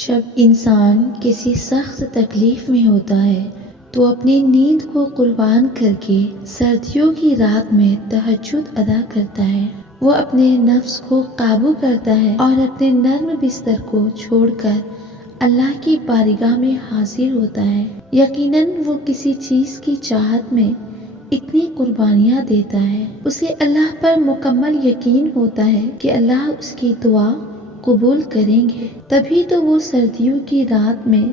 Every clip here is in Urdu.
جب انسان کسی سخت تکلیف میں ہوتا ہے تو اپنی نیند کو قربان کر کے سردیوں کی رات میں تہجد ادا کرتا ہے۔ وہ اپنے نفس کو قابو کرتا ہے اور اپنے نرم بستر کو چھوڑ کر اللہ کی بارگاہ میں حاضر ہوتا ہے۔ یقیناً وہ کسی چیز کی چاہت میں اتنی قربانیاں دیتا ہے، اسے اللہ پر مکمل یقین ہوتا ہے کہ اللہ اس کی دعا قبول کریں گے، تبھی تو وہ سردیوں کی رات میں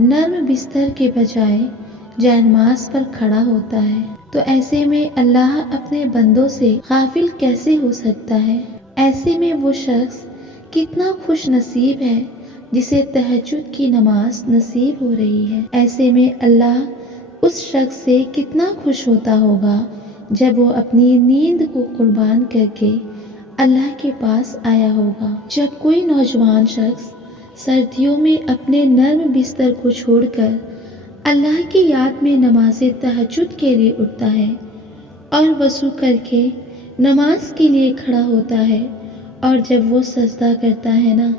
نرم بستر کے بجائے جائے نماز پر کھڑا ہوتا ہے۔ تو ایسے میں اللہ اپنے بندوں سے غافل کیسے ہو سکتا ہے؟ ایسے میں وہ شخص کتنا خوش نصیب ہے جسے تہجد کی نماز نصیب ہو رہی ہے۔ ایسے میں اللہ اس شخص سے کتنا خوش ہوتا ہوگا جب وہ اپنی نیند کو قربان کر کے اللہ کے پاس آیا ہوگا۔ جب کوئی نوجوان شخص سردیوں میں اپنے نرم بستر کو چھوڑ کر اللہ کی یاد میں نماز تہجد کے لیے اٹھتا ہے اور وضو کر کے نماز کے لیے کھڑا ہوتا ہے، اور جب وہ سجدہ کرتا ہے نا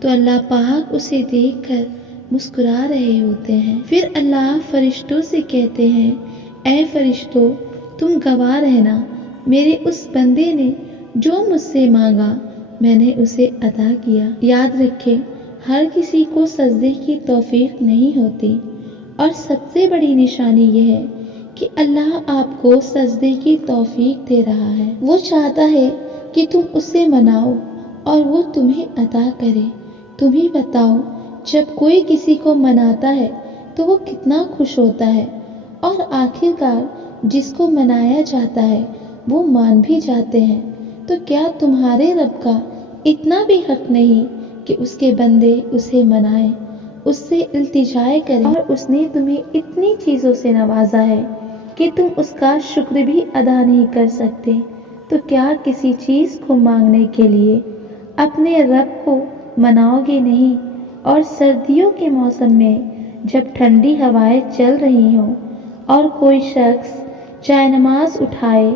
تو اللہ پاک اسے دیکھ کر مسکرا رہے ہوتے ہیں۔ پھر اللہ فرشتوں سے کہتے ہیں، اے فرشتوں، تم گواہ رہنا، میرے اس بندے نے جو مجھ سے مانگا میں نے اسے عطا کیا۔ یاد رکھیں، ہر کسی کو سجدے کی توفیق نہیں ہوتی، اور سب سے بڑی نشانی یہ ہے کہ اللہ آپ کو سجدے کی توفیق دے رہا ہے۔ وہ چاہتا ہے کہ تم اسے مناؤ اور وہ تمہیں عطا کرے۔ تم ہی بتاؤ، جب کوئی کسی کو مناتا ہے تو وہ کتنا خوش ہوتا ہے، اور آخر کار جس کو منایا جاتا ہے وہ مان بھی جاتے ہیں۔ تو کیا تمہارے رب کا اتنا بھی حق نہیں کہ اس کے بندے اسے منائیں، اس سے التجائے کریں؟ اور اس نے تمہیں اتنی چیزوں سے نوازا ہے کہ تم اس کا شکر بھی ادا نہیں کر سکتے، تو کیا کسی چیز کو مانگنے کے لیے اپنے رب کو مناؤ گے نہیں؟ اور سردیوں کے موسم میں جب ٹھنڈی ہوائیں چل رہی ہوں اور کوئی شخص جائے نماز اٹھائے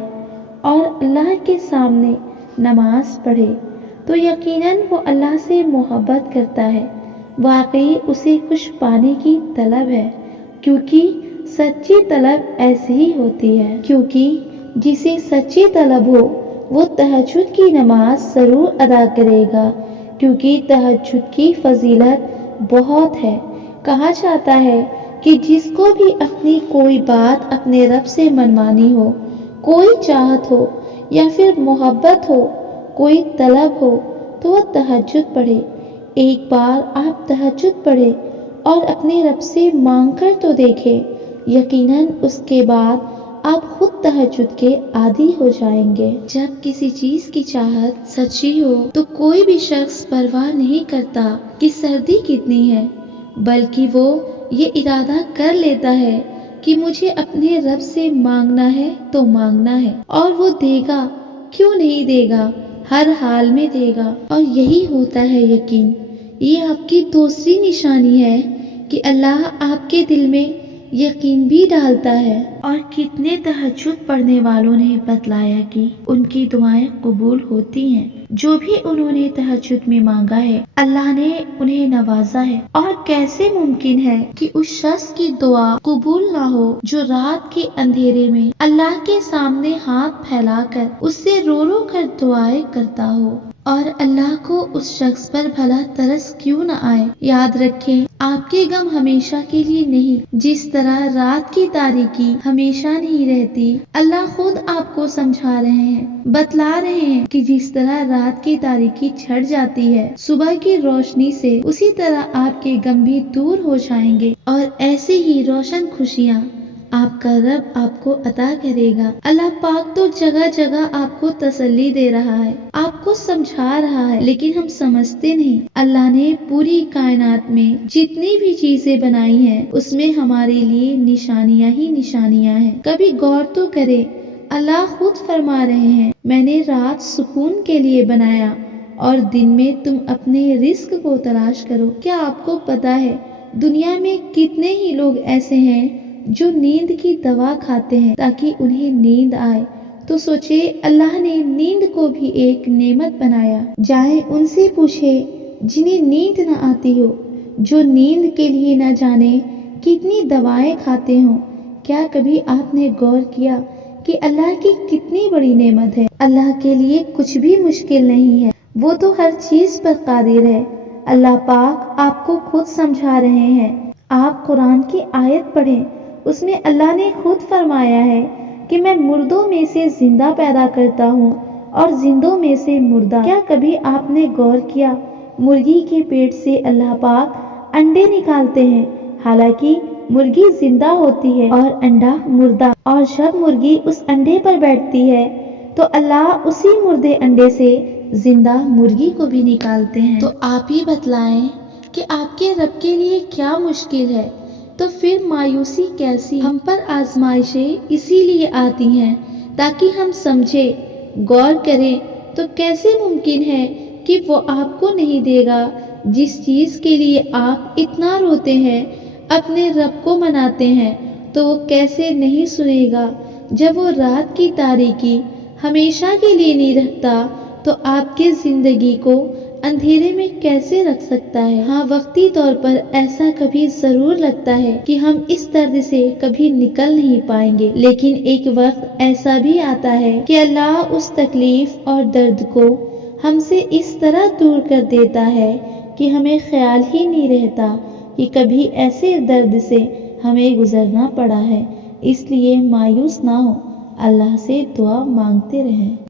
اور اللہ کے سامنے نماز پڑھے تو یقیناً وہ اللہ سے محبت کرتا ہے، واقعی اسے کچھ پانے کی طلب ہے، کیونکہ سچی طلب ایسی ہی ہوتی ہے۔ کیونکہ جسے سچی طلب ہو وہ تہجد کی نماز ضرور ادا کرے گا، کیونکہ تہجد کی فضیلت بہت ہے۔ کہا جاتا ہے کہ جس کو بھی اپنی کوئی بات اپنے رب سے منوانی ہو، کوئی چاہت ہو یا پھر محبت ہو، کوئی طلب ہو، تو وہ تہجد پڑھے۔ ایک بار آپ تہجد پڑھے اور اپنے رب سے مانگ کر تو دیکھیں، یقیناً اس کے بعد آپ خود تہجد کے عادی ہو جائیں گے۔ جب کسی چیز کی چاہت سچی ہو تو کوئی بھی شخص پرواہ نہیں کرتا کہ سردی کتنی ہے، بلکہ وہ یہ ارادہ کر لیتا ہے کہ مجھے اپنے رب سے مانگنا ہے تو مانگنا ہے، اور وہ دے گا، کیوں نہیں دے گا، ہر حال میں دے گا۔ اور یہی ہوتا ہے یقین۔ یہ آپ کی دوسری نشانی ہے کہ اللہ آپ کے دل میں یقین بھی ڈالتا ہے۔ اور کتنے تہجد پڑھنے والوں نے بتلایا کہ ان کی دعائیں قبول ہوتی ہیں، جو بھی انہوں نے تہجد میں مانگا ہے اللہ نے انہیں نوازا ہے۔ اور کیسے ممکن ہے کہ اس شخص کی دعا قبول نہ ہو جو رات کے اندھیرے میں اللہ کے سامنے ہاتھ پھیلا کر اس سے رو رو کر دعائیں کرتا ہو، اور اللہ کو اس شخص پر بھلا ترس کیوں نہ آئے۔ یاد رکھیں، آپ کے غم ہمیشہ کے لیے نہیں، جس طرح رات کی تاریکی ہمیشہ نہیں رہتی، اللہ خود آپ کو سمجھا رہے ہیں، بتلا رہے ہیں کہ جس طرح رات کی تاریکی چھٹ جاتی ہے صبح کی روشنی سے، اسی طرح آپ کے غم بھی دور ہو جائیں گے، اور ایسے ہی روشن خوشیاں آپ کا رب آپ کو عطا کرے گا۔ اللہ پاک تو جگہ جگہ آپ کو تسلی دے رہا ہے، آپ کو سمجھا رہا ہے، لیکن ہم سمجھتے نہیں۔ اللہ نے پوری کائنات میں جتنی بھی چیزیں بنائی ہیں اس میں ہمارے لیے نشانیاں ہی نشانیاں ہیں۔ کبھی غور تو کرے، اللہ خود فرما رہے ہیں، میں نے رات سکون کے لیے بنایا اور دن میں تم اپنے رزق کو تلاش کرو۔ کیا آپ کو پتا ہے دنیا میں کتنے ہی لوگ ایسے ہیں جو نیند کی دوا کھاتے ہیں تاکہ انہیں نیند آئے؟ تو سوچے، اللہ نے نیند کو بھی ایک نعمت بنایا۔ جائیں ان سے پوچھے جنہیں نیند نہ آتی ہو جو نیند کے لیے نہ جانے کتنی دوائیں کھاتے ہوں۔ کیا کبھی آپ نے غور کیا کہ اللہ کی کتنی بڑی نعمت ہے؟ اللہ کے لیے کچھ بھی مشکل نہیں ہے، وہ تو ہر چیز پر قادر ہے۔ اللہ پاک آپ کو خود سمجھا رہے ہیں۔ آپ قرآن کی آیت پڑھیں، اس میں اللہ نے خود فرمایا ہے کہ میں مردوں میں سے زندہ پیدا کرتا ہوں اور زندوں میں سے مردہ۔ کیا کبھی آپ نے غور کیا مرغی کے پیٹ سے اللہ پاک انڈے نکالتے ہیں، حالانکہ مرغی زندہ ہوتی ہے اور انڈا مردہ، اور جب مرغی اس انڈے پر بیٹھتی ہے تو اللہ اسی مردے انڈے سے زندہ مرغی کو بھی نکالتے ہیں۔ تو آپ ہی بتلائیں کہ آپ کے رب کے لیے کیا مشکل ہے؟ تو پھر مایوسی کیسی؟ ہم پر آزمائشیں اسی لیے آتی ہیں تاکہ ہم سمجھیں، غور کریں۔ تو کیسے ممکن ہے کہ وہ آپ کو نہیں دے گا جس چیز کے لیے آپ اتنا روتے ہیں، اپنے رب کو مناتے ہیں، تو وہ کیسے نہیں سنے گا؟ جب وہ رات کی تاریکی ہمیشہ کے لیے نہیں رکھتا تو آپ کے زندگی کو اندھیرے میں کیسے رکھ سکتا ہے؟ ہاں، وقتی طور پر ایسا کبھی ضرور لگتا ہے کہ ہم اس درد سے کبھی نکل نہیں پائیں گے، لیکن ایک وقت ایسا بھی آتا ہے کہ اللہ اس تکلیف اور درد کو ہم سے اس طرح دور کر دیتا ہے کہ ہمیں خیال ہی نہیں رہتا کہ کبھی ایسے درد سے ہمیں گزرنا پڑا ہے۔ اس لیے مایوس نہ ہو، اللہ سے دعا مانگتے رہیں۔